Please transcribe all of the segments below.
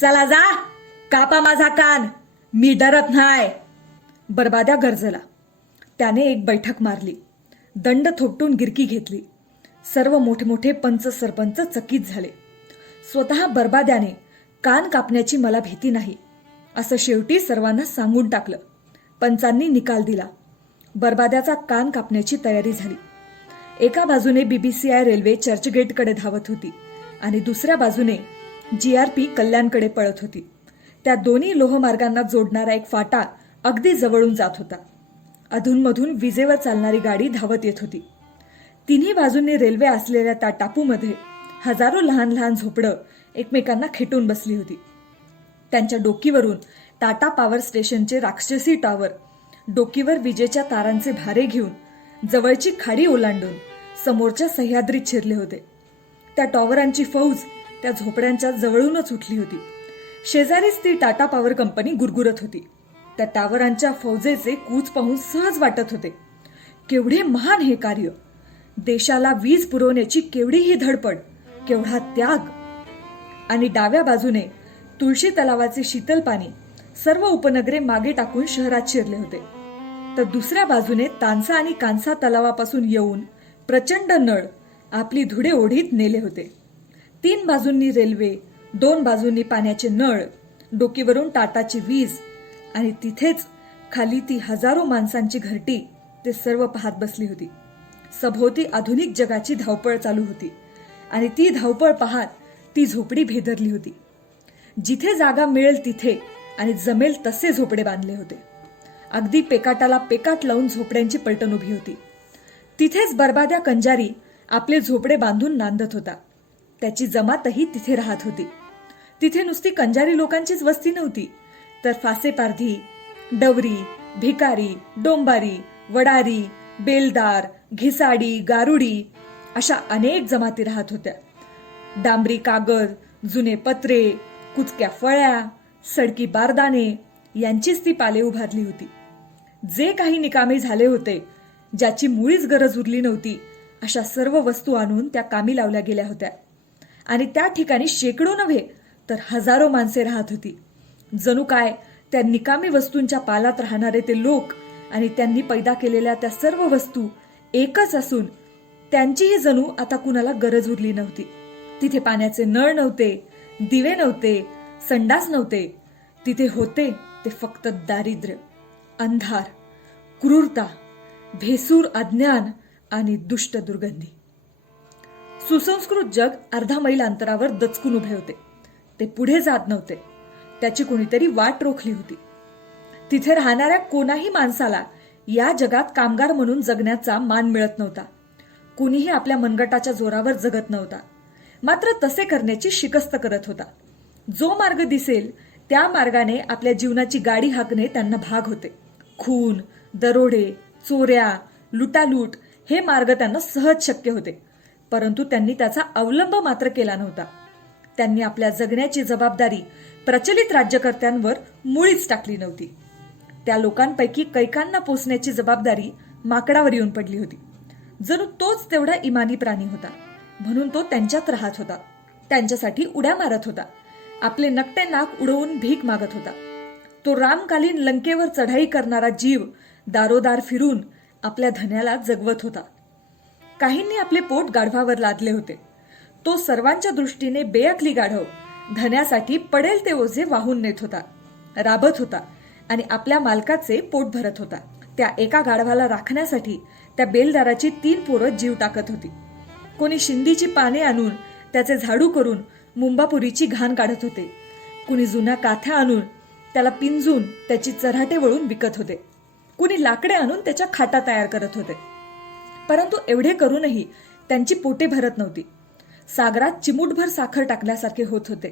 चला जा. कापा माझा कान. मी डरत नाही बरबाद्या गरजला. त्याने एक बैठक मारली. दंड थोपटून गिरकी घेतली. सर्व मोठमोठे पंच सरपंच चकित झाले. स्वतः बरबाद्याने कान कापण्याची मला भीती नाही असं शेवटी सर्वांना सांगून टाकलं. पंचांनी निकाल दिला. बरबाद्याचा कान कापण्याची तयारी झाली. एका बाजूने बीबीसीआय रेल्वे चर्चगेटकडे धावत होती आणि दुसऱ्या बाजूने जी आर पी कल्याणकडे पळत होती. त्या दोन्ही लोहमार्गांना जोडणारा एक फाटा अगदी जवळून जात होता. अधूनमधून विजेवर चालणारी गाडी धावत येत होती. तिन्ही बाजूंनी रेल्वे असलेल्या त्या टापूमध्ये हजारो लहान लहान झोपडं एकमेकांना खेटून बसली होती. त्यांच्या डोकीवरून टाटा पॉवर स्टेशनचे राक्षसी टॉवर डोकीवर विजेच्या तारांचे भारे घेऊन जवळची खाडी ओलांडून समोरच्या सह्याद्रीत शिरले होते. त्या टॉवरांची फौज त्या झोपड्यांच्या जवळूनच उठली होती. शेजारीच ती टाटा पॉवर कंपनी गुरगुरत होती. त्या टावरांच्या फौजेचे कूच पाहून सहज वाटत होते. केवढे महान हे कार्य! देशाला वीज पुरवण्याची केवढी ही धडपड केवढा त्याग! आणि डाव्या बाजूने तुळशी तलावाचे शीतल पाणी सर्व उपनगरे मागे टाकून शहरात शिरले होते. तर दुसऱ्या बाजूने तानसा आणि कांसा तलावापासून येऊन प्रचंड नळ आपली धुडे ओढीत नेले होते. तीन बाजूंनी रेल्वे दोन बाजूंनी पाण्याचे नळ डोकीवरून टाटाची वीज आणि तिथेच खाली ती हजारो माणसांची घरटी ते सर्व पाहत बसली होती. सभोवती आधुनिक जगाची धावपळ चालू होती आणि ती धावपळ पाहत ती झोपडी भेदरली होती. जिथे जागा मिळेल तिथे आणि जमेल तसे झोपडे बांधले होते. अगदी पेकाटाला पेकाट लावून झोपड्यांची पलटण उभी होती. तिथेच बरबाद्या कंजारी आपले झोपडे बांधून नांदत होता. त्याची जमातही तिथे राहत होती. तिथे नुसती कंजारी लोकांचीच वस्ती नव्हती. तर फासेपारधी डवरी भिकारी डोंबारी वडारी बेलदार घिसाडी गारुडी अशा अनेक जमाती राहत होत्या. डांबरी कागद जुने पत्रे कुचक्या फळ्या सडकी बारदाने यांचीच ती पाले उभारली होती. जे काही निकामी झाले होते ज्याची मुळीच गरज उरली नव्हती अशा सर्व वस्तू आणून त्या कामी लावल्या गेल्या होत्या. आणि त्या ठिकाणी शेकडो नव्हे तर हजारो माणसे राहत होती. जणू काय त्या निकामी वस्तूंच्या पालात राहणारे ते लोक आणि त्यांनी पैदा केलेल्या त्या सर्व वस्तू एकच असून त्यांचीही जणू आता कुणाला गरज उरली नव्हती. तिथे पाण्याचे नळ नव्हते दिवे नव्हते संडास नव्हते. तिथे होते ते फक्त दारिद्र्य अंधार क्रूरता भेसूर अज्ञान आणि दुष्ट दुर्गंधी. सुसंस्कृत जग अर्धा मैल अंतरावर दचकून उभे होते. ते पुढे जात नव्हते. त्याची कोणीतरी वाट रोखली होती. तिथे राहणाऱ्या कोणाही माणसाला या जगात कामगार म्हणून जगण्याचा मान मिळत नव्हता. कुणीही आपल्या मनगटाच्या जोरावर जगत नव्हता. मात्र तसे करण्याची शिकस्त करत होता. जो मार्ग दिसेल त्या मार्गाने आपल्या जीवनाची गाडी हाकणे त्यांना भाग होते. खून दरोडे चोऱ्या लुटालूट हे मार्ग त्यांना सहज शक्य होते. परंतु त्यांनी त्याचा अवलंब मात्र केला नव्हता. त्यांनी आपल्या जगण्याची जबाबदारी प्रचलित राज्यकर्त्यांवर मुळीच टाकली नव्हती. त्या लोकांपैकी कैकांना पोचण्याची जबाबदारी माकडावर येऊन पडली होती. जणू तोच तेवढा इमानी प्राणी होता. म्हणून तो त्यांच्यात राहत होता. त्यांच्यासाठी उड्या मारत होता. आपले नकटे नाक उडवून भीक मागत होता. तो रामकालीन लंकेवर चढाई करणारा जीव दारोदार फिरून आपल्या धन्याला जगवत होता. काहींनी आपले पोट गाढवावर लादले होते. तो सर्वांच्या दृष्टीने बेअकली गाढव धन्यासाठी पडेल ते ओझे वाहून नेत होता राबत होता आणि आपल्या मालकाचे पोट भरत होता. त्या एका गाढवाला राखण्यासाठी त्या बेलदाराची तीन पोरं जीव टाकत होती. कोणी शिंदीची पाने आणून त्याचे झाडू करून मुंबापुरीची घाण काढत होते. कुणी जुन्या काथ्या आणून त्याला पिंजून त्याची चराटे वळून विकत होते. कुणी लाकडे आणून त्याच्या खाटा तयार करत होते. परंतु एवढे करूनही त्यांची पोटे भरत नव्हती. सागरात चिमूटभर साखर टाकल्यासारखे होत होते.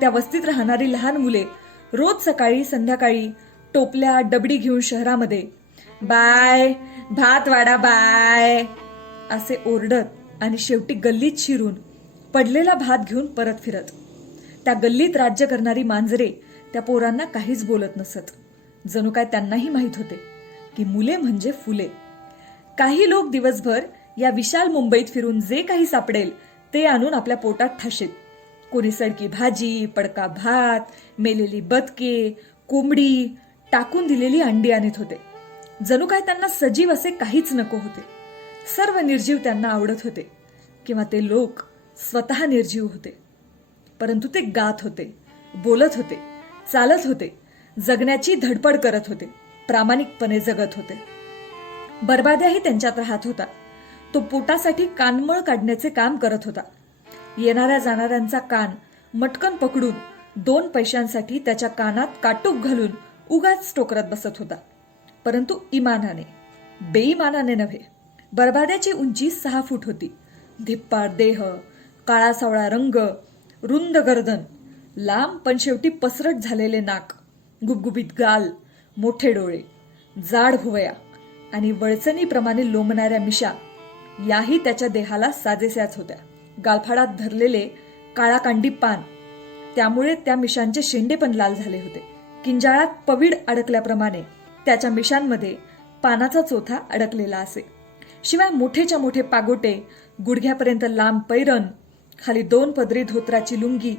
त्या वस्तीत राहणारी लहान मुले रोज सकाळी संध्याकाळी टोपल्या डबडी घेऊन शहरामध्ये बाय भात वाडा बाय असे ओरडत आणि शेवटी गल्लीत शिरून पडलेला भात घेऊन परत फिरत. त्या गल्लीत राज्य करणारी मांजरे त्या पोरांना काहीच बोलत नसत. जणू काय त्यांनाही माहीत होते की मुले म्हणजे फुले. काही लोक दिवसभर या विशाल मुंबईत फिरून जे काही सापडेल ते आणून आपल्या पोटात ठाशीत कोणी सडकी भाजी पडका भात मेलेली बदके कोंबडी टाकून दिलेली अंडी आणत होते. जणू काय त्यांना सजीव असे काहीच नको होते. सर्व निर्जीव त्यांना आवडत होते किंवा ते लोक स्वतः निर्जीव होते. परंतु ते गात होते बोलत होते चालत होते जगण्याची धडपड करत होते प्रामाणिकपणे जगत होते. बरबाद्याही त्यांच्यात राहत होता. तो पोटासाठी कानमळ काढण्याचे काम करत होता. येणाऱ्या जाणाऱ्यांचा कान मटकन पकडून दोन पैशांसाठी त्याच्या कानात काटूक घालून उगाच टोकरत बसत होता. परंतु इमानाने बेईमानाने नव्हे बरबाद्याची उंची सहा फूट होती. धिप्पाड देह काळा सावळा रंग रुंद गर्दन लांब पण शेवटी पसरट झालेले नाक गुबगुबीत गाल मोठे डोळे जाड भुवया आणि वळचणीप्रमाणे लोंबणाऱ्या मिशा याही त्याच्या देहाला साजेस्याच होत्या. गालफाडात धरलेले काळाकांडी पान त्यामुळे त्या मिशांचे शेंडे पण लाल झाले होते. किंजाळात पवीड अडकल्याप्रमाणे त्याच्या मिशांमध्ये पानाचा चोथा अडकलेला असे. शिवाय मोठेच्या मोठे पागोटे गुडघ्यापर्यंत लांब पैरण खाली दोन पदरी धोत्राची लुंगी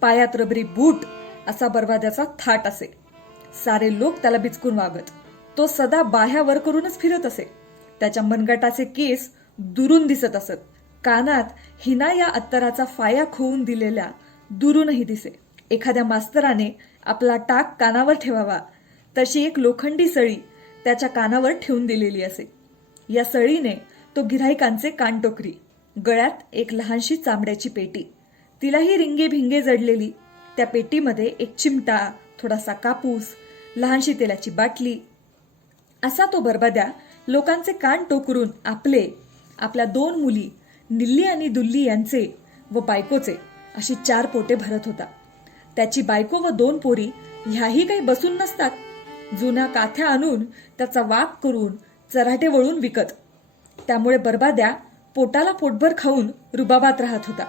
पायात रबरी बूट असा बरबाद्याचा थाट असे. सारे लोक त्याला बिचकून वागत. तो सदा बाह्या वर करूनच फिरत असे. त्याच्या मनगटाचे केस दुरून दिसत असत. कानात हिना या अत्तराचा फाया खोवून दिलेल्या दुरूनही दिसे. एखाद्या मास्तराने आपला टाक कानावर ठेवावा. तशी एक लोखंडी सळी त्याच्या कानावर ठेवून दिलेली असे. या सळीने तो गिऱ्हाईकांचे कानटोकरी गळ्यात एक लहानशी चामड्याची पेटी. तिलाही रिंगे भिंगे जडलेली. त्या पेटीमध्ये एक चिमटा थोडासा कापूस लहानशी तेलाची बाटली असा तो बरबाद्या लोकांचे कान टोकरून आपले आपल्या दोन मुली निल्ली आणि दुल्ली यांचे व बायकोचे अशी चार पोटे भरत होता. त्याची बायको व दोन पोरी ह्याही काही बसून नसतात. जुन्या काथ्या आणून त्याचा वाक करून चराटे वळून विकत. त्यामुळे बरबाद्या पोटाला पोटभर खाऊन रुबाबात राहत होता.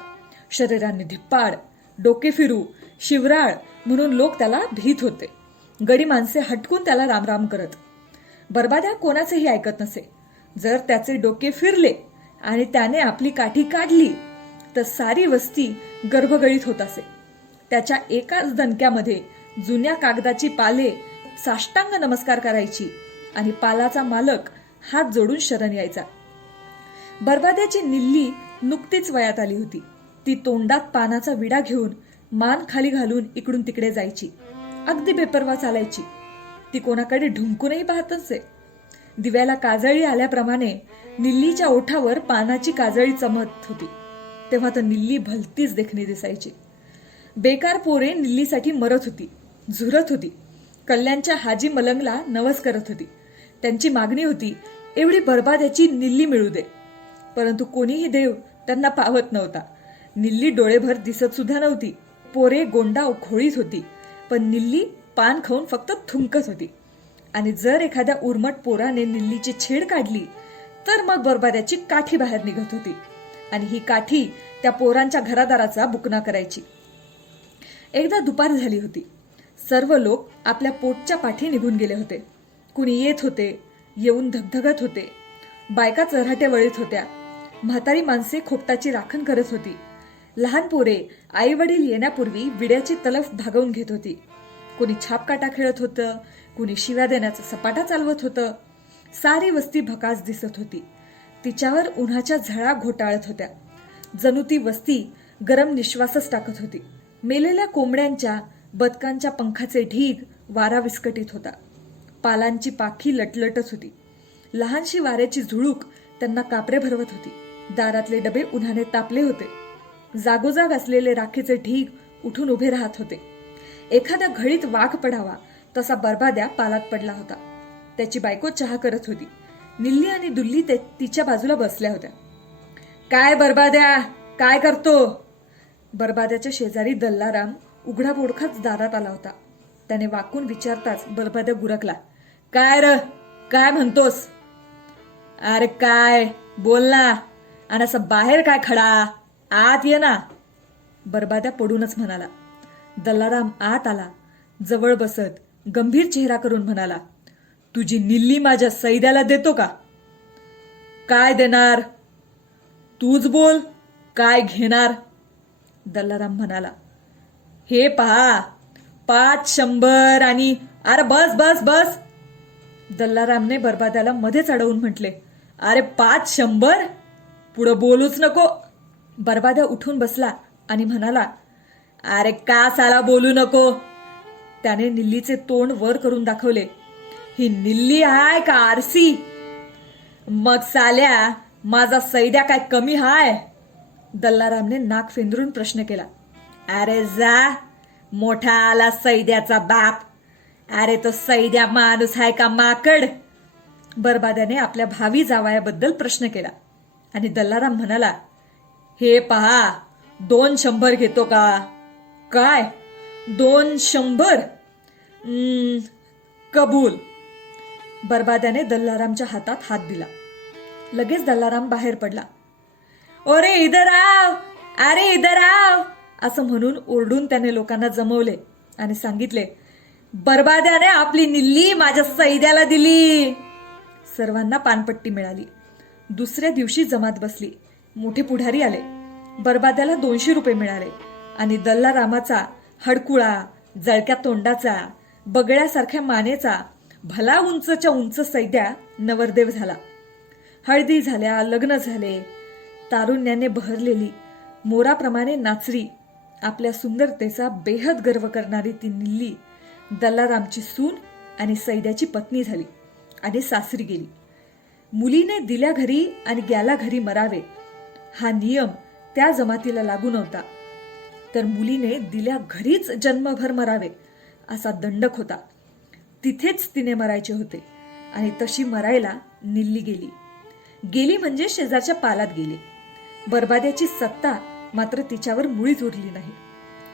शरीराने ढिप्पाड डोके फिरू शिवराळ म्हणून लोक त्याला भीत होते. गडी माणसे हटकून त्याला रामराम करत. बरबाद्या कोणाचेही ऐकत नसे. जर त्याचे डोके फिरले आणि त्याने आपली काठी काढली तर सारी वस्ती गर्भगळीत होत असे. त्याच्या एकाच दणक्यामध्ये जुन्या कागदाची पाले साष्टांग नमस्कार करायची आणि पालाचा मालक हात जोडून शरण यायचा. बरबाद्याची निल्ली नुकतीच वयात आली होती. ती तोंडात पानाचा विडा घेऊन मान खाली घालून इकडून तिकडे जायची. अगदी बेपरवा चालायची. ती कोणाकडे ढुंकूनही पाहत असे दिव्याला काजळी आल्याप्रमाणे निल्लीच्या ओठावर पानाची काजळी चमत होती. तेव्हा तर निल्ली भलतीच देखणी दिसायची. बेकार पोरे निल्लीसाठी मरत होती झुरत होती. कल्याणच्या हाजी मलंगला नवस करत होती. त्यांची मागणी होती एवढी बरबाद्याची निल्ली मिळू दे. परंतु कोणीही देव त्यांना पावत नव्हता. निल्ली डोळेभर दिसत सुद्धा नव्हती. पोरे गोंडा खोळीत होती. पण निल्ली पान खाऊन फक्त थुंकत होती. आणि जर एखाद्या उर्मट पोराने निल्लीची छेड काढली तर मग बरबाद्याची काठी बाहेर निघत होती. आणि ही काठी त्या पोरांच्या घरादाराचा बुकना करायची. एकदा दुपार झाली होती. सर्व लोक आपल्या पोटच्या पाठी निघून गेले होते. कुणी येत होते येऊन धगधगत होते. बायका चरहाटे वळीत होत्या. म्हातारी माणसे खोपटाची राखण करत होती. लहान पोरे आई वडील येण्यापूर्वी विड्याची तलफ भागवून घेत होती. कुणी छापकाटा खेळत होतं कुणी शिव्या देण्याचा सपाटा चालवत होतं. सारी वस्ती भकास दिसत होती. तिच्यावर उन्हाच्या झळा घोटाळत होत्या. जणू ती वस्ती गरम निश्वासच टाकत होती. मेलेल्या कोंबड्यांच्या बदकांच्या पंखाचे ढीग वारा विस्कटीत होता. पालांची पाखी लटलटत होती. लहानशी वाऱ्याची झुळूक त्यांना कापरे भरवत होती. दारातले डबे उन्हाने तापले होते. जागोजाग असलेले राखेचे ढीग उठून उभे राहत होते. एखाद्या घळीत वाघ पडावा तसा बरबाद्या पालात पडला होता. त्याची बायको चहा करत होती. निल्ली आणि दुल्ली ते- तिच्या बाजूला बसल्या होत्या. काय बरबाद्या? काय करतो? बरबाद्याच्या शेजारी दल्लाराम उघडा बोडखाच दारात आला होता. त्याने वाकून विचारताच बरबाद्या गुरकला काय र? काय म्हणतोस? अरे काय? बोल ना. आणि असं बाहेर काय खडा? आत ये ना. बरबाद्या पडूनच म्हणाला दल्लाराम आत आला जवळ बसत गंभीर चेहरा करून म्हणाला तुझी निल्ली माझ्या सैद्याला देतो का? काय देणार? तूच बोल काय घेणार? दल्लाराम म्हणाला हे पहा पाच शंभर आणि अरे बस बस बस. दल्लारामने बरबाद्याला मध्येच अडवून म्हटले अरे पाच शंभर? पुढं बोलूच नको. बरबाद्या उठून बसला आणि म्हणाला अरे का साला बोलू नको? त्याने निल्लीचे तोंड वर करून दाखवले. ही निल्ली हाय का आरसी? मग साल्या माझा सैद्या काय कमी हाय? दल्लारामने नाक फेंदरून प्रश्न केला. अरे जा मोठा आला सैद्याचा बाप. अरे तो सैद्या माणूस हाय का माकड? बरबाद्याने आपल्या भावी जावयाबद्दल प्रश्न केला. आणि दल्लाराम म्हणाला हे पहा दोन शंभर घेतो का? काय? दोन शंभर? कबूल. बरबाद्याने दल्लारामच्या हातात हात दिला. लगेच दल्लाराम बाहेर पडला. अरे इधर आव अरे इधर आव असं म्हणून ओरडून त्याने लोकांना जमवले आणि सांगितले बरबाद्याने आपली निल्ली माझ्या सैद्याला दिली. सर्वांना पानपट्टी मिळाली. दुसऱ्या दिवशी जमात बसली. मोठे पुढारी आले. बरबाद्याला दोनशे रुपये मिळाले. आणि दल्लारामाचा हडकुळा जळक्या तोंडाचा बगड्यासारख्या मानेचा भला उंचच्या उंच सैद्या नवरदेव झाला. हळदी झाल्या लग्न झाले. तारुण्याने बहरलेली मोराप्रमाणे नाचरी आपल्या सुंदरतेचा बेहद गर्व करणारी ती निल्ली दल्लारामची सून आणि सैद्याची पत्नी झाली आणि सासरी गेली. मुलीने दिल्या घरी आणि ग्याला घरी मरावे. हा नियम त्या जमातीला लागू नव्हता. तर मुलीने दिल्या घरीच जन्मभर मरावे असा दंडक होता. तिथेच तिने मरायचे होते आणि तशी मरायला निल्ली गेली. गेली म्हणजे शेजारच्या पालात गेली. बरबाद्याची सत्ता मात्र तिच्यावर मुळीच उरली नाही.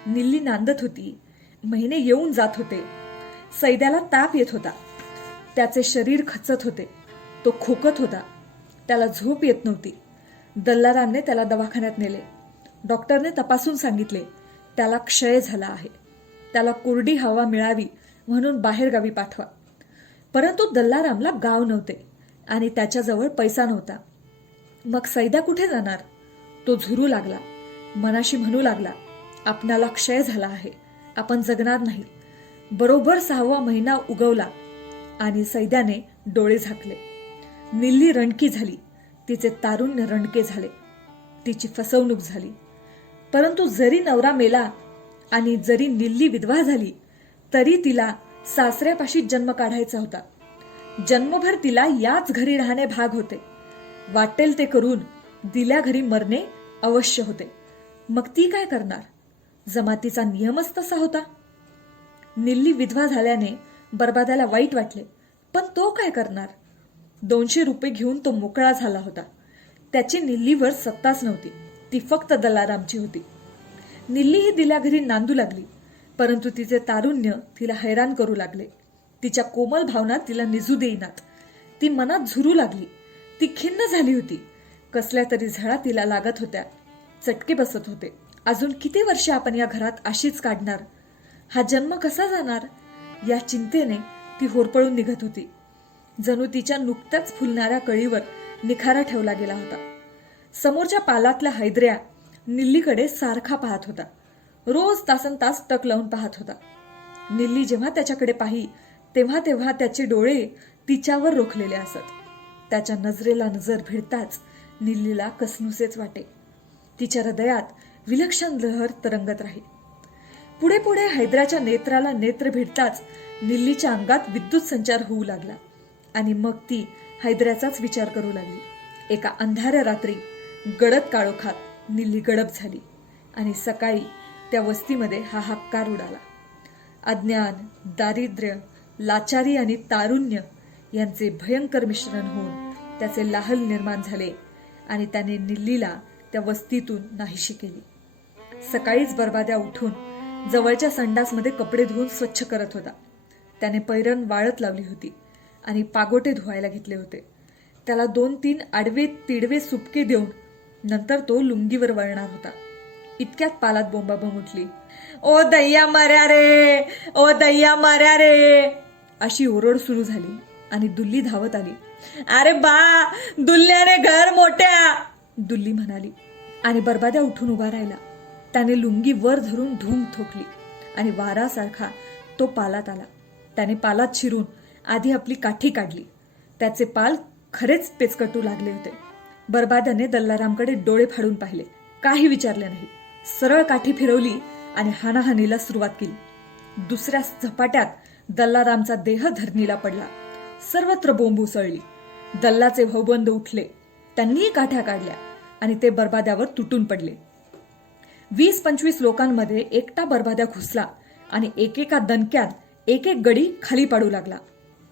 निल्ली नांदत होती. महिने येऊन जात होते. सैद्याला ताप येत होता. त्याचे शरीर खचत होते. तो खोकत होता. त्याला झोप येत नव्हती. दल्लारांनी त्याला दवाखान्यात नेले. डॉक्टरने तपासून सांगितले त्याला क्षय झाला आहे. त्याला कोरडी हवा मिळावी म्हणून बाहेरगावी पाठवा. परंतु दल्लारामला गाव नव्हते आणि त्याच्याजवळ पैसा नव्हता. मग सैदा कुठे जाणार? तो झुरू लागला. मनाशी म्हणू लागला आपणाला क्षय झाला आहे. आपण जगणार नाही. बरोबर सहावा महिना उगवला आणि सैद्याने डोळे झाकले. निल्ली रणकी झाली. तिचे तारुण्य रणके झाले. तिची फसवणूक झाली. परंतु जरी नवरा मेला आणि जरी निल्ली विधवा झाली तरी तिला सासऱ्यापाशी जन्म काढायचा होता. जन्मभर तिला याच घरी राहणे भाग होते. वाटेल ते करून दिल्या घरी मरणे अवश्य होते. मग ती काय करणार? जमातीचा नियमच तसा होता. निल्ली विधवा झाल्याने बरबादाला वाईट वाटले पण तो काय करणार? दोनशे रुपये घेऊन तो मोकळा झाला होता. त्याची निल्लीवर सत्ताच नव्हती. ती फक्त दलारामची होती. निल्ली ही दिल्या घरी नांदू लागली परंतु तिचे तारुण्य तिला हैराण करू लागले. तिच्या कोमल भावना तिला निजू देईनात. ती मनात झुरू लागली. ती खिन्न झाली होती. कसल्या तरी झळा तिला लागत होत्या. चटके बसत होते. अजून किती वर्ष आपण या घरात अशीच काढणार? हा जन्म कसा जाणार? या चिंतेने ती होरपळून निघत होती. जणू तिच्या नुकत्याच फुलणाऱ्या कळीवर निखारा ठेवला गेला होता. समोरच्या पालातल्या हैदऱ्या निल्लीकडे सारखा पाहत होता. रोज तासन तास टक लावून पाहत होता. निल्ली जेव्हा त्याच्याकडे पाही तेव्हा तेव्हा त्याचे डोळे तिच्यावर रोखलेले असत. त्याच्या नजरेला नजर भिडताच निल्लीला कसनुसेच वाटे. तिच्या हृदयात विलक्षण लहर तरंगत राही. पुढे पुढे हैदराच्या नेत्राला नेत्र भिडताच निल्लीच्या अंगात विद्युत संचार होऊ लागला आणि मग ती हैदराचाच विचार करू लागली. एका अंधाऱ्या रात्री गडद काळोखात निल्ली गडप झाली आणि सकाळी त्या वस्तीमध्ये हा हक्कार उडाला. अज्ञान दारिद्र्य लाचारी आणि तारुण्य यांचे भयंकर मिश्रण होऊन त्याचे लाहल निर्माण झाले आणि त्याने निल्लीला त्या वस्तीतून नाहीशी केली. सकाळीच बरबाद्या उठून जवळच्या संडासमध्ये कपडे धुवून स्वच्छ करत होता. त्याने पैरण वाळत लावली होती आणि पागोटे धुवायला घेतले होते. त्याला दोन तीन आडवे तिडवे सुपके देऊन नंतर तो लुंगीवर वळणार होता. इतक्यात पालात बोंबा उठली ओ दैया मर्या रे! ओ दैया मर्या रे! अशी ओरड सुरू झाली आणि दुल्ली धावत आली. अरे बा दुल्ल्याने घर मोठ्या! दुल्ली म्हणाली आणि बरबाद्या उठून उभा राहिला. त्याने लुंगी वर धरून धूम थोकली आणि वारासारखा तो पालात आला. त्याने पालात शिरून आधी आपली काठी काढली. त्याचे पाल खरेच पेचकटू लागले होते. बरबाद्याने दल्लारामकडे डोळे फाडून पाहिले. काही विचारले नाही. सरळ काठी फिरवली आणि हानाहानीला सुरुवात केली. दुसऱ्या झपाट्यात दल्लारामचा देह धरणीला पडला. सर्वत्र बोंब उसळली. दल्लाचे भाऊबंद उठले. त्यांनीही काठ्या काढल्या आणि ते बरबाद्यावर तुटून पडले. वीस पंचवीस लोकांमध्ये एकटा बरबाद्या घुसला आणि एकेका दणक्यात एक एक गडी खाली पाडू लागला.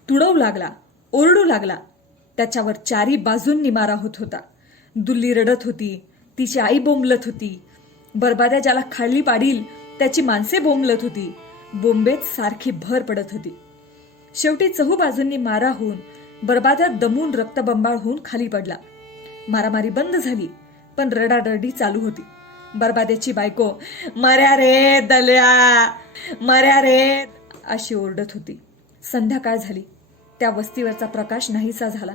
तुडवू लागला. ओरडू लागला. त्याच्यावर चारी बाजूंनी मारा होत होता. दुल्ली रडत होती. तिची आई बोंबलत होती. बरबाद्या ज्याला खाली पाडील त्याची माणसे बोंबलत होती. बोंबेत सारखी भर पडत होती. शेवटी चहू बाजूंनी मारा होऊन बरबाद्या दमून रक्तबंबाळ होऊन खाली पडला. मारामारी बंद झाली पण रडारडी चालू होती. बरबाद्याची बायको मर्या रे दल्या मर्या रे अशी ओरडत होती. संध्याकाळ झाली. त्या वस्तीवरचा प्रकाश नाहीसा झाला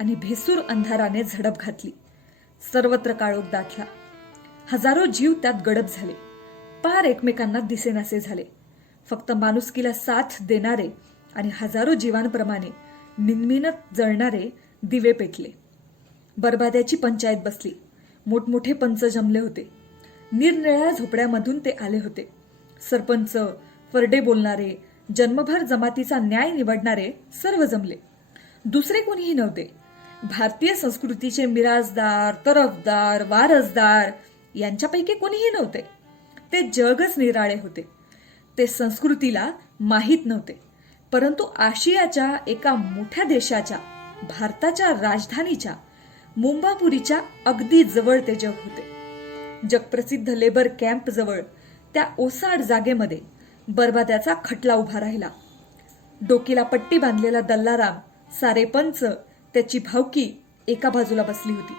आणि भेसूर अंधाराने झडप घातली. सर्वत्र काळोख दाटला हजारो जीव त्यात गडप झाले. पार एकमेकांना दिसेनासे झाले. फक्त माणुसकीला साथ देणारे आणि हजारो जीवांप्रमाणे मिनमिनत जळणारे दिवे पेटले. बरबाद्याची पंचायत बसली. मोठमोठे पंच जमले होते. निरनिळ्या झोपड्यामधून ते आले होते. सरपंच फरडे बोलणारे जन्मभर जमातीचा न्याय निवडणारे सर्व जमले. दुसरे कोणीही नव्हते. भारतीय संस्कृतीचे मिराजदार तरफदार वारसदार यांच्यापैकी कोणीही नव्हते. ते जगच निराळे होते. ते संस्कृतीला माहीत नव्हते. परंतु आशियाच्या एका मोठ्या देशाच्या भारताच्या राजधानीच्या मुंबापुरीच्या अगदी जवळ ते जग होते. जगप्रसिद्ध लेबर कॅम्प जवळ त्या ओसाड जागेमध्ये बरबाद्याचा खटला उभा राहिला. डोकीला पट्टी बांधलेला दल्लाराम सारे पंच त्याची भावकी एका बाजूला बसली होती.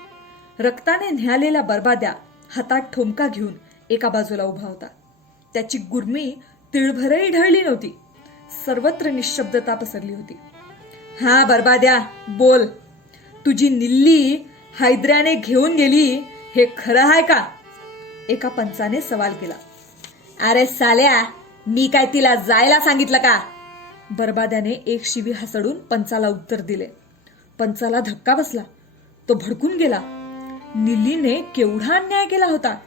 रक्ताने न्यालेला बरबाद्या हातात ठोमका घेऊन एका बाजूला उभा होता. त्याची गुरमी तिळभरही ढळली नव्हती. सर्वत्र निशब्दता पसरली होती. हा बरबाद्या बोल. तुझी निल्ली हैदऱ्याने घेऊन गेली हे खरं आहे का? एका पंचाने सवाल केला. अरे साल्या मी काय तिला जायला सांगितलं का? बरबाद्याने एक शिवी हसडून पंचाला उत्तर दिले. पंचाला धक्का बसला. तो भडकून गेला. निल्लीने केवढा अन्याय केला होता?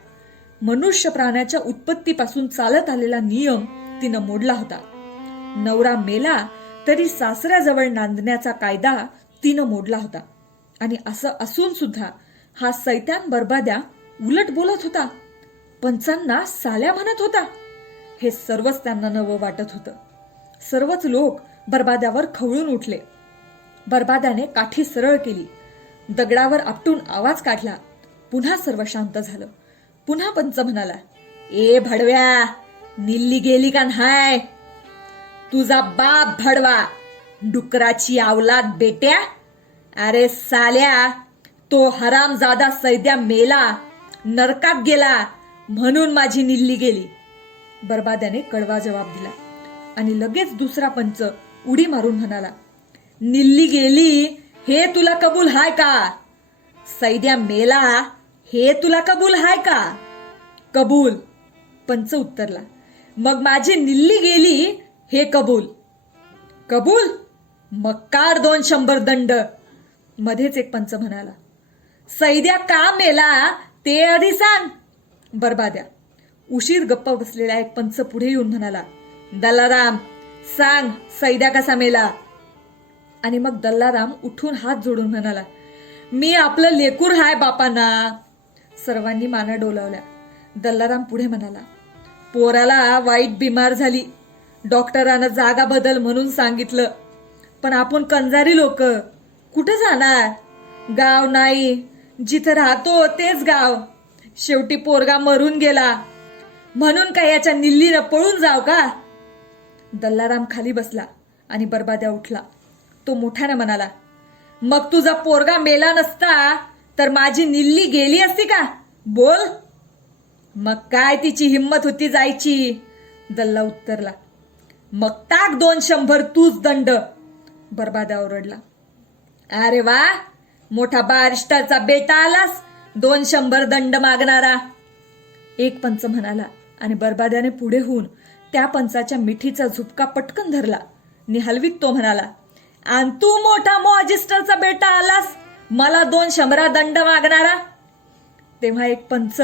मनुष्य प्राण्याच्या उत्पत्तीपासून चालत आलेला नियम तिनं मोडला होता. नवरा मेला तरी सासऱ्याजवळ नांदण्याचा कायदा तिनं मोडला होता. आणि असं असून सुद्धा हा सैत्यान बरबाद्या उलट बोलत होता. पंचांना साल्या म्हणत होता. हे सर्वच त्यांना नवं वाटत होतं. सर्वच लोक बरबाद्यावर खवळून उठले. बरबाद्याने काठी सरळ केली. दगडावर आपटून आवाज काढला. पुन्हा सर्व शांत झालं. पुन्हा पंच म्हणाला ए भडव्या निल्ली गेली का नाही तुझा बाप भडवा डुकराची आवलाद बेट्या? अरे साल्या तो हरामजादा सैद्या मेला नरकात गेला म्हणून माझी निल्ली गेली. बरबाद्याने कडवा जवाब दिला आणि लगेच दुसरा पंच उडी मारून म्हणाला निल्ली गेली हे तुला कबूल हाय का? सैद्या मेला हे तुला कबूल हाय का? कबूल. पंच उत्तरला. मग माझी निल्ली गेली हे कबूल. कबूल? मग कार दोन शंभर दंड. मध्येच एक पंच म्हणाला. सैद्या का मेला? ते आधी सांग. बरबाद्या उशीर गप्प बसलेला एक पंच पुढे येऊन म्हणाला. दलाराम सांग सैद्या कसा मेला? आणि मग दल्लाराम उठून हात जोडून म्हणाला मी आपलं लेकूर हाय बापांना. सर्वांनी माना डोलावल्या. दल्लाराम पुढे म्हणाला पोराला वाईट बिमार झाली. डॉक्टरानं जागा बदल म्हणून सांगितलं. पण आपण कंजारी लोक. कुठं जाणार? गाव नाही. जिथं राहतो तेच गाव. शेवटी पोरगा मरून गेला. म्हणून काय याच्या निल्लीनं पळून जाव का? दल्लाराम खाली बसला आणि बरबाद्या उठला. तो मोठ्यानं म्हणाला मग तुझा पोरगा मेला नसता तर माझी निल्ली गेली असती का? बोल. मग काय तिची हिंमत होती जायची? दल्ला उत्तरला मग टाक दोन शंभर तूच दंड. बरबादा ओरडला अरे वा मोठा बारिस्टाचा बेटा आलास दोन शंभर दंड मागणारा. एक पंच म्हणाला आणि बरबाद्याने पुढे होऊन त्या पंचाच्या मिठीचा झुपका पटकन धरला. निहलवीत तो म्हणाला आणि तू मोठा मॉजिस्टरचा बेटा आलास. मला दोन शंभरा दंड मागणारा. तेव्हा एक पंच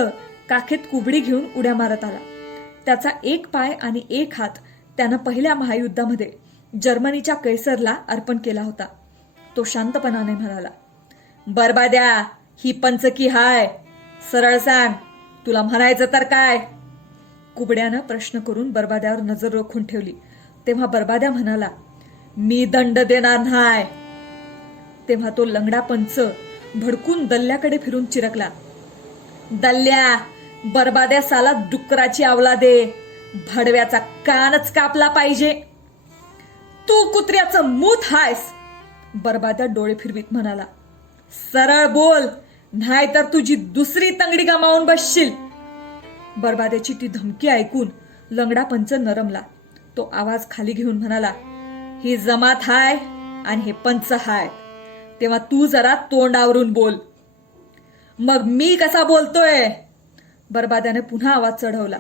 काखेत कुबडी घेऊन उड्या मारत आला. त्याचा एक पाय आणि एक हात त्यानं पहिल्या महायुद्धामध्ये जर्मनीच्या कैसरला अर्पण केला होता. तो शांतपणाने म्हणाला बरबाद्या ही पंचकी हाय? सरळ सांग तुला म्हणायचं तर काय? कुबड्यानं प्रश्न करून बरबाद्यावर नजर रोखून ठेवली. तेव्हा बरबाद्या म्हणाला मी दंड देणार नाही. तेव्हा तो लंगडा पंच भडकून दल्ल्याकडे फिरून चिरकला. दल्ल्या बरबाद्या साला डुकराची आवला दे. भडव्याचा कानच कापला पाहिजे. तू कुत्र्याचं मूत हायस. बरबाद्या डोळे फिरवीत म्हणाला. सरळ बोल नाहीतर तुझी दुसरी तंगडी गमावून बसशील. बरबाद्याची ती धमकी ऐकून लंगडा पंच नरमला. तो आवाज खाली घेऊन म्हणाला ही जमात हाय आणि हे पंच हाय. तेव्हा तू जरा तोंडावरून बोल. मग मी कसा बोलतोय? बरबाद्याने पुन्हा आवाज चढवला.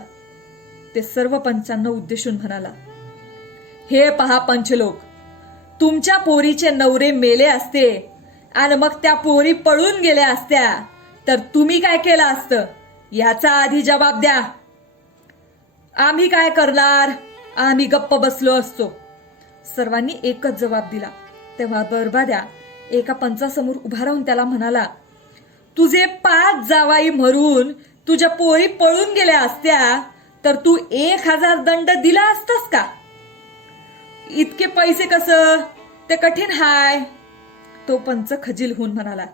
ते सर्व पंचांना उद्देशून म्हणाला हे पहा पंचलोक तुमच्या पोरीचे नवरे मेले असते आणि मग त्या पोरी पळून गेल्या असत्या. तर तुम्ही काय केलं असतं? याचा आधी जबाब द्या. आम्ही काय करणार? आम्ही गप्प बसलो असतो. सर्वांनी एकच जबाब दिला. तेव्हा बरबाद्या एका पंचासमोर उभा राहून त्याला म्हणाला तुझे पाच जावाई मरून तुझ्या पोरी पळून गेल्या असत्या तर तू एक हजार दंड दिला असतास का? इतके पैसे कस? ते कठीण हाय. तो पंच खजील होऊन म्हणाला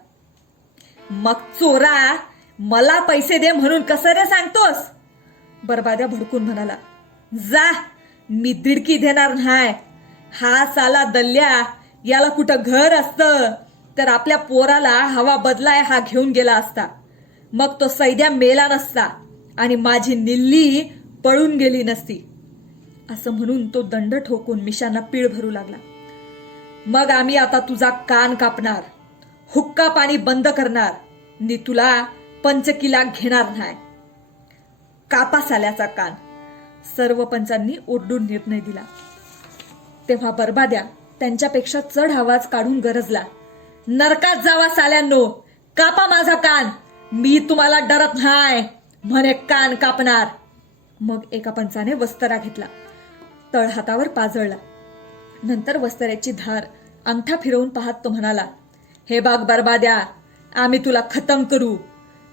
मग चोरा मला पैसे दे म्हणून कसं रे सांगतोस? बरबाद्या भडकून म्हणाला जा मी दिडकी देणार नाही. हा साला दल्ल्या याला कुठं घर असतं? तर आपल्या पोराला हवा बदलाय हा घेऊन गेला असता. मग तो सैद्या मेला नसता आणि माझी निल्ली पळून गेली नसती. असं म्हणून तो दंड ठोकून मिशांना पीळ भरू लागला. मग आम्ही आता तुझा कान कापणार हुक्का पाणी बंद करणार नि तुला पंचकिला घेणार नाही. कापा साल्याचा कान. सर्व पंचांनी ओरडून निर्णय दिला. तेव्हा बरबाद्या त्यांच्यापेक्षा चढ आवाज काढून गरजला. नरकात जावा साल्यांनो कापा माझा कान मी तुम्हाला डरत नाही म्हणे कान कापणार. मग एका पंचाने वस्तरा घेतला. तळहातावर पाजळला. नंतर वस्तऱ्याची धार अंगठा फिरवून पाहत तो म्हणाला हे बाग बरबाद्या आम्ही तुला खतम करू.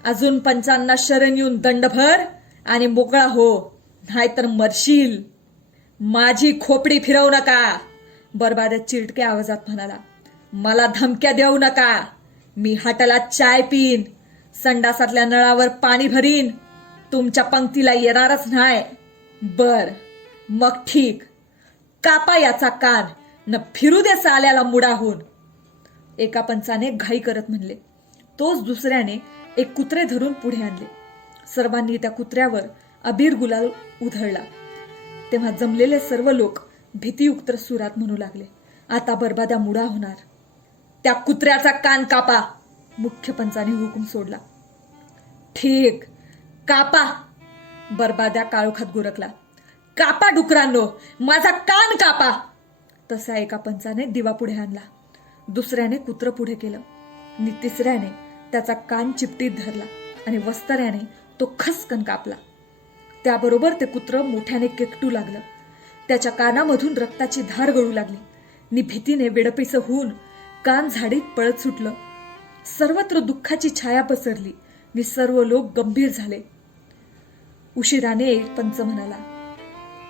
अजून पंचांना शरण येऊन दंड भर आणि मोकळा हो नाहीतर मरशील. माझी खोपडी फिरवू नका. बरबाद चिरटक्या आवाजात म्हणाला. मला धमक्या देऊ नका. मी हाटाला चाय पिन संडासातल्या नळावर पाणी भरीन. तुमच्या पंक्तीला येणारच नाही. बर मग ठीक. कापा याचा कान. न फिरू दे साल्याला मुडाहून. एका पंचाने घाई करत म्हणले. तोच दुसऱ्याने एक कुत्रे धरून पुढे आणले. सर्वांनी त्या कुत्र्यावर अबीर गुलाल उधळला. तेव्हा जमलेले सर्व लोक भीतीयुक्त सुरात म्हणू लागले. आता बरबाद्या मुडा होणार. त्या कुत्र्याचा कान कापा मुख्य पंचाने हुकूम सोडला. ठीक कापा. बरबाद्या काळोखात गुरकला. कापा डुकरांनो माझा कान कापा. तसा एका पंचाने दिवा पुढे आणला. दुसऱ्याने कुत्र पुढे केलं. आणि तिसऱ्याने त्याचा कान चिपटीत धरला आणि वस्तऱ्याने तो खसकन कापला. त्याबरोबर ते कुत्र मोठ्याने केकटू लागलं. त्याच्या कानामधून रक्ताची धार गळू लागली. नि भीतीने वेडपीस होऊन कान झाडीत पळत सुटलं. सर्वत्र दुःखाची छाया पसरली. नि सर्व लोक गंभीर झाले. उशिराने पंच म्हणाला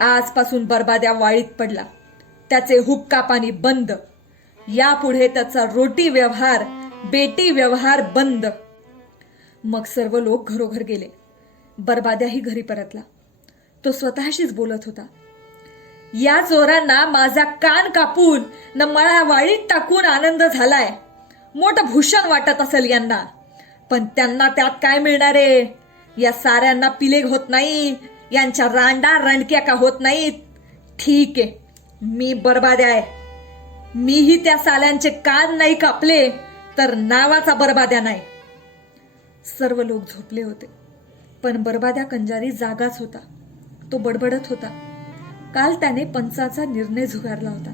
आजपासून बरबाद्या वाळीत पडला. त्याचे हुक्का पाणी बंद. यापुढे त्याचा रोटी व्यवहार बेटी व्यवहार बंद. मग सर्व लोक घरोघर गेले. बरबाद्याही घरी परतला. तो स्वतःशीच बोलत होता या चोरांना माझा कान कापून न मला वाळीत टाकून आनंद झालाय. मोठं भूषण वाटत असेल यांना. पण त्यांना त्यात काय मिळणार आहे? या साऱ्यांना पिलेग होत नाही. यांच्या रांडा रणक्या का होत नाहीत? ठीक आहे मी बरबाद आहे. मीही त्या साल्यांचे कान नाही कापले तर नावाचा बरबाद्या नाही. सर्व लोक झोपले होते. पण बरबाद्या कंजारी जागाच होता. तो बडबडत होता. काल त्याने पंचाचा निर्णय झुगारला होता.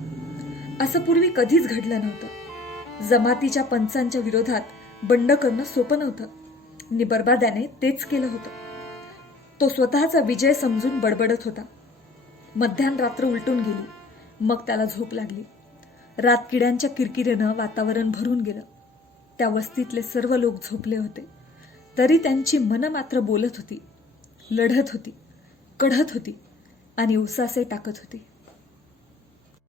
असं पूर्वी कधीच घडलं नव्हतं. जमातीच्या पंचांच्या विरोधात बंड करणं सोपं नव्हतं. नि बरबाद्याने तेच केलं होतं. तो स्वतःचा विजय समजून बडबडत होता. मध्यान रात्र उलटून गेली. मग त्याला झोप लागली. रातकिड्यांच्या किरकिरीनं वातावरण भरून गेलं. त्या वस्तीतले सर्व लोक झोपले होते. तरी त्यांची मनं मात्र बोलत होती लढत होती कढत होती आणि उसासे टाकत होती.